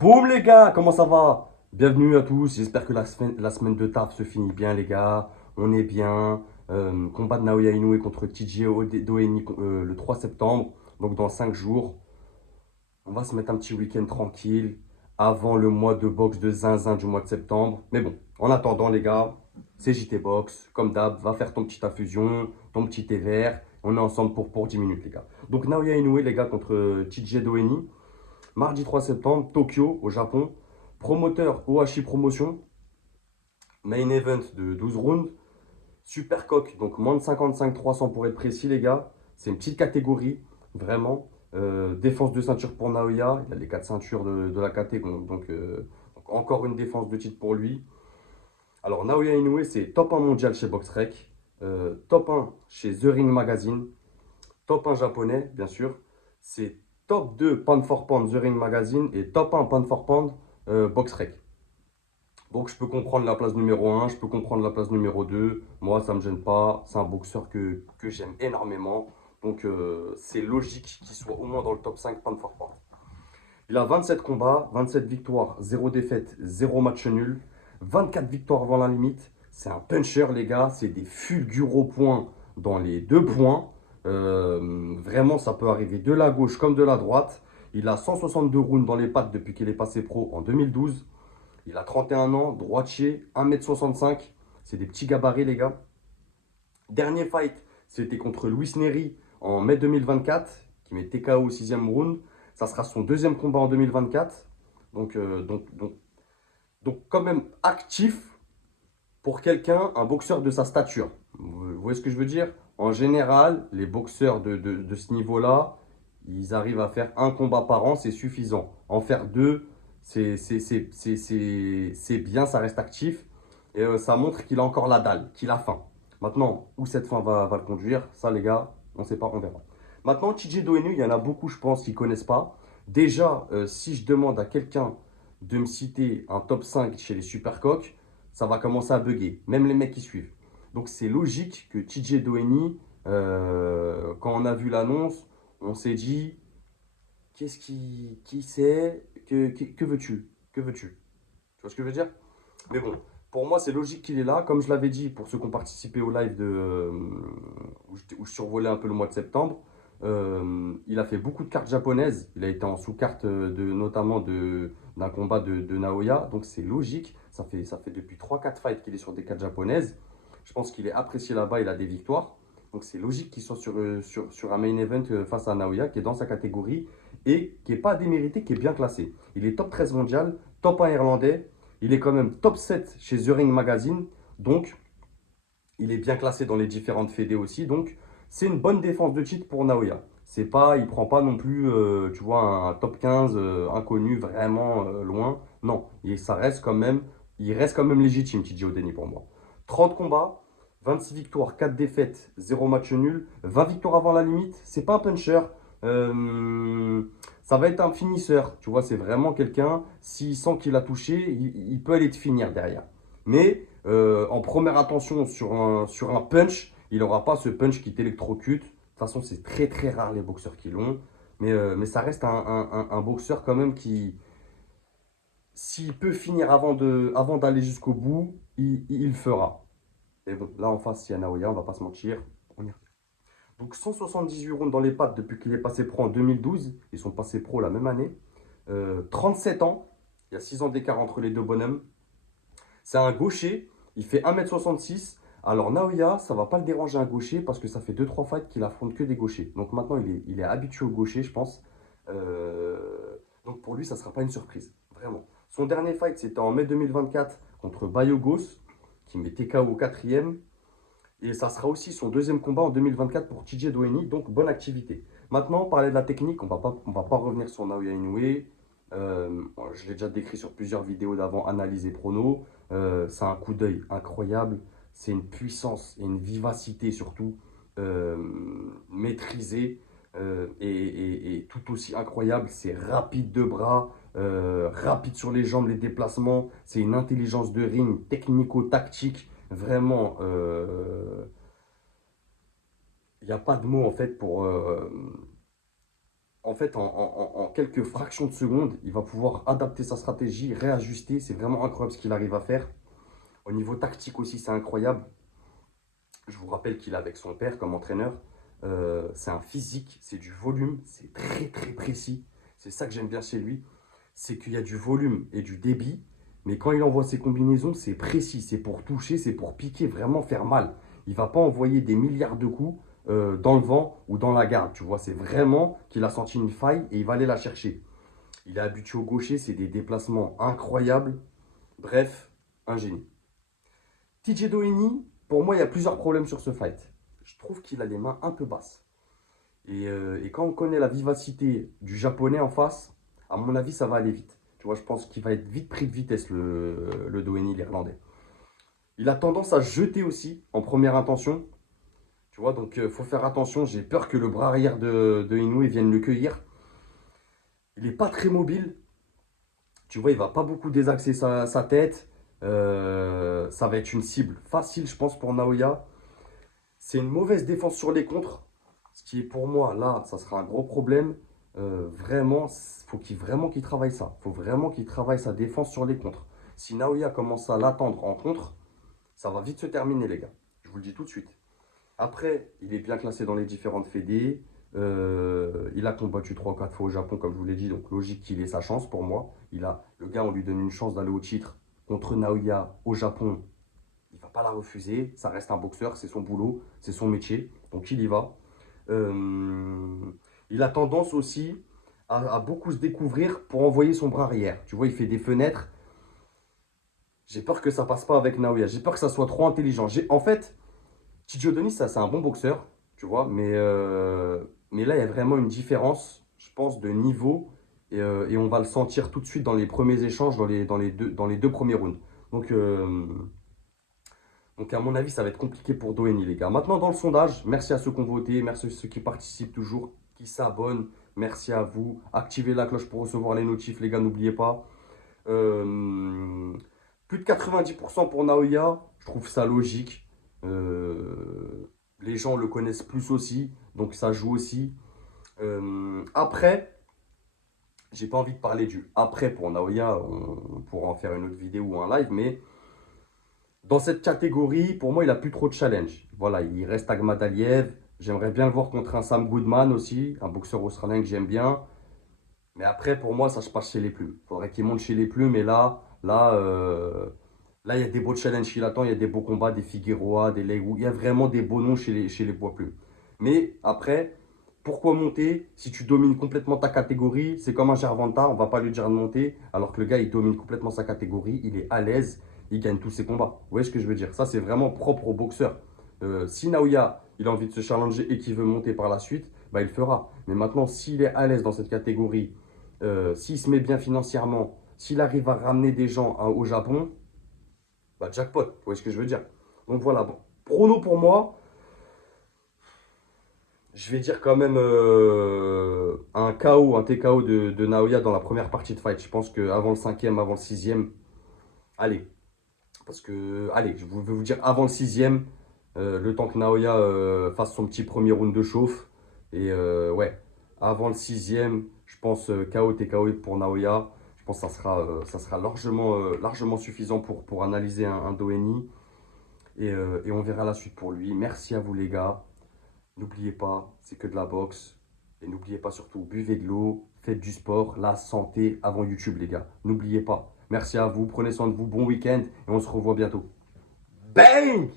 Boum les gars, comment ça va? Bienvenue à tous, j'espère que la semaine de taf se finit bien les gars, on est bien. Combat de Naoya Inoue contre TJ Doheny le 3 septembre, donc dans 5 jours. On va se mettre un petit week-end tranquille avant le mois de boxe de zinzin du mois de septembre. Mais bon, en attendant les gars, c'est JT Box, comme d'hab, va faire ton petite infusion, ton petit thé vert. On est ensemble pour 10 minutes les gars. Donc Naoya Inoue les gars contre TJ Doheny. Mardi 3 septembre, Tokyo, au Japon. Promoteur OHI Promotion. Main event de 12 rounds. Super coq, donc moins de 55 300 pour être précis, les gars. C'est une petite catégorie, vraiment. Défense de ceinture pour Naoya. Il a les 4 ceintures de la catégorie. Donc encore une défense de titre pour lui. Alors, Naoya Inoue, c'est top 1 mondial chez BoxRec. Top 1 chez The Ring Magazine. Top 1 japonais, bien sûr. C'est top 2 Pound for Pound The Ring Magazine et top 1 Pound for Pound BoxRec. Donc je peux comprendre la place numéro 1, je peux comprendre la place numéro 2. Moi, ça ne me gêne pas. C'est un boxeur que j'aime énormément. Donc c'est logique qu'il soit au moins dans le top 5 Pound for Pound. Il a 27 combats, 27 victoires, 0 défaite, 0 match nul. 24 victoires avant la limite. C'est un puncher, les gars. C'est des fulgures points dans les deux points. Vraiment, ça peut arriver de la gauche comme de la droite. Il a 162 rounds dans les pattes depuis qu'il est passé pro en 2012. Il a 31 ans, droitier, 1m65. C'est des petits gabarits, les gars. Dernier fight, c'était contre Luis Neri en mai 2024, qui met TKO au 6e round. Ça sera son deuxième combat en 2024. Donc, euh, donc, donc, donc quand même actif pour quelqu'un, un boxeur de sa stature. Vous voyez ce que je veux dire? En général, les boxeurs de ce niveau-là, ils arrivent à faire un combat par an, c'est suffisant. En faire deux, c'est bien, ça reste actif. Et ça montre qu'il a encore la dalle, qu'il a faim. Maintenant, où cette faim va le conduire, ça les gars, on ne sait pas, on verra. Maintenant, TJ Doheny, il y en a beaucoup, je pense, qui ne connaissent pas. Déjà, si je demande à quelqu'un de me citer un top 5 chez les Supercoques, ça va commencer à bugger, même les mecs qui suivent. Donc c'est logique que TJ Doheny, quand on a vu l'annonce, on s'est dit, qui c'est, que veux-tu? Que veux-tu? Tu vois ce que je veux dire? Mais bon, pour moi, c'est logique qu'il est là. Comme je l'avais dit, pour ceux qui ont participé au live où je survolais un peu le mois de septembre, il a fait beaucoup de cartes japonaises. Il a été en sous-carte notamment d'un combat de Naoya. Donc c'est logique. Ça fait depuis 3-4 fights qu'il est sur des cartes japonaises. Je pense qu'il est apprécié là-bas. Il a des victoires. Donc c'est logique qu'il soit sur un main event face à Naoya qui est dans sa catégorie et qui n'est pas démérité, qui est bien classé. Il est top 13 mondial, top 1 irlandais. Il est quand même top 7 chez The Ring Magazine. Donc, il est bien classé dans les différentes fédés aussi. Donc, c'est une bonne défense de titre pour Naoya. C'est pas, il prend pas non plus, tu vois, un top 15 inconnu vraiment loin. Non, ça reste quand même, il reste quand même légitime, TJ Doheny pour moi. 30 combats, 26 victoires, 4 défaites, 0 match nul, 20 victoires avant la limite. C'est pas un puncher. Euh, Ça va être un finisseur. Tu vois, c'est vraiment quelqu'un, s'il sent qu'il a touché, il peut aller te finir derrière. Mais en première attention sur un punch, il n'aura pas ce punch qui t'électrocute. De toute façon, c'est très très rare les boxeurs qui l'ont. Mais ça reste un boxeur quand même qui, s'il peut finir avant d'aller jusqu'au bout, il le fera. Et bon, là en face, il y a Naoya, on va pas se mentir. On y revient. Donc 178 rounds dans les pattes depuis qu'il est passé pro en 2012. Ils sont passés pro la même année. 37 ans. Il y a 6 ans d'écart entre les deux bonhommes. C'est un gaucher. Il fait 1m66. Alors Naoya, ça va pas le déranger un gaucher parce que ça fait 2-3 fights qu'il affronte que des gauchers. Donc maintenant, il est habitué au gaucher, je pense. Donc pour lui, ça ne sera pas une surprise. Vraiment. Son dernier fight, c'était en mai 2024 contre Bayogos, qui met TKO au quatrième. Et ça sera aussi son deuxième combat en 2024 pour TJ Doheny, donc bonne activité. Maintenant, parler de la technique, on va pas revenir sur Naoya Inoue. Je l'ai déjà décrit sur plusieurs vidéos d'avant, analyse et prono. C'est un coup d'œil incroyable, c'est une puissance et une vivacité surtout euh, maîtrisée et tout aussi incroyable. C'est rapide de bras, rapide sur les jambes, les déplacements. C'est une intelligence de ring technico-tactique. Vraiment, il n'y a pas de mots en fait En fait, en quelques fractions de secondes, il va pouvoir adapter sa stratégie, réajuster. C'est vraiment incroyable ce qu'il arrive à faire. Au niveau tactique aussi, c'est incroyable. Je vous rappelle qu'il est avec son père comme entraîneur. C'est un physique, c'est du volume, c'est très très précis. C'est ça que j'aime bien chez lui. C'est qu'il y a du volume et du débit. Mais quand il envoie ses combinaisons, c'est précis. C'est pour toucher, c'est pour piquer, vraiment faire mal. Il ne va pas envoyer des milliards de coups dans le vent ou dans la garde. Tu vois, c'est vraiment qu'il a senti une faille et il va aller la chercher. Il est habitué au gaucher, c'est des déplacements incroyables. Bref, un génie. TJ Doheny, pour moi, il y a plusieurs problèmes sur ce fight. Je trouve qu'il a les mains un peu basses. Et quand on connaît la vivacité du japonais en face, à mon avis, ça va aller vite. Tu vois, je pense qu'il va être vite pris de vitesse, le Doheny, l'Irlandais. Il a tendance à jeter aussi en première intention. Tu vois, donc il faut faire attention. J'ai peur que le bras arrière de Inoue vienne le cueillir. Il n'est pas très mobile. Tu vois, il va pas beaucoup désaxer sa tête. Ça va être une cible facile, je pense, pour Naoya. C'est une mauvaise défense sur les contres. Ce qui est pour moi, là, ça sera un gros problème. Vraiment, vraiment qu'il travaille ça. Il faut vraiment qu'il travaille sa défense sur les contres. Si Naoya commence à l'attendre en contre, ça va vite se terminer, les gars. Je vous le dis tout de suite. Après, il est bien classé dans les différentes fédés. Il a combattu 3 ou 4 fois au Japon, comme je vous l'ai dit. Donc, logique qu'il ait sa chance pour moi. Le gars, on lui donne une chance d'aller au titre contre Naoya au Japon. Il ne va pas la refuser. Ça reste un boxeur, c'est son boulot, c'est son métier. Donc, il y va. Il a tendance aussi à beaucoup se découvrir pour envoyer son bras arrière. Tu vois, il fait des fenêtres. J'ai peur que ça passe pas avec Naoya. J'ai peur que ça soit trop intelligent. En fait, TJ Denis, ça, c'est un bon boxeur, tu vois, mais là, il y a vraiment une différence, je pense, de niveau. Et on va le sentir tout de suite dans les premiers échanges, dans les deux premiers rounds. Donc, donc, à mon avis, ça va être compliqué pour Doheny, les gars. Maintenant, dans le sondage, merci à ceux qui ont voté, merci à ceux qui participent toujours, qui s'abonnent. Merci à vous. Activez la cloche pour recevoir les notifs, les gars, n'oubliez pas. Plus de 90% pour Naoya, je trouve ça logique. Les gens le connaissent plus aussi, donc ça joue aussi. Après, j'ai pas envie de parler du après pour Naoya, on pourra en faire une autre vidéo ou un live, mais dans cette catégorie, pour moi, il a plus trop de challenge. Voilà, il reste Agmad Aliev. J'aimerais bien le voir contre un Sam Goodman aussi, un boxeur australien que j'aime bien. Mais après, pour moi, ça se passe chez les plumes. Il faudrait qu'il monte chez les plumes. Et là, il y a des beaux challenges qui l'attendent. Il y a des beaux combats, des Figueroa, des Lei Wu. Il y a vraiment des beaux noms chez les poids plumes. Mais après, pourquoi monter si tu domines complètement ta catégorie? C'est comme un Gervonta, on ne va pas lui dire de monter. Alors que le gars, il domine complètement sa catégorie. Il est à l'aise. Il gagne tous ses combats. Vous voyez ce que je veux dire? Ça, c'est vraiment propre au boxeur. Si Naoya, il a envie de se challenger et qu'il veut monter par la suite, bah, il le fera. Mais maintenant, s'il est à l'aise dans cette catégorie, s'il se met bien financièrement, s'il arrive à ramener des gens au Japon, bah jackpot, vous voyez ce que je veux dire. Donc voilà, bon. Prono pour moi, je vais dire quand même un KO, un TKO de Naoya dans la première partie de fight. Je pense qu'avant le cinquième, avant le sixième, allez. Parce que, allez, je vais vous dire avant le sixième, le temps que Naoya fasse son petit premier round de chauffe. Et ouais, avant le sixième, je pense KO, TKO pour Naoya. Je pense que ça sera largement suffisant pour analyser un Doheny. Et on verra la suite pour lui. Merci à vous les gars. N'oubliez pas, c'est que de la boxe. Et n'oubliez pas surtout, buvez de l'eau, faites du sport, la santé avant YouTube les gars. N'oubliez pas. Merci à vous, prenez soin de vous, bon week-end et on se revoit bientôt. Bang!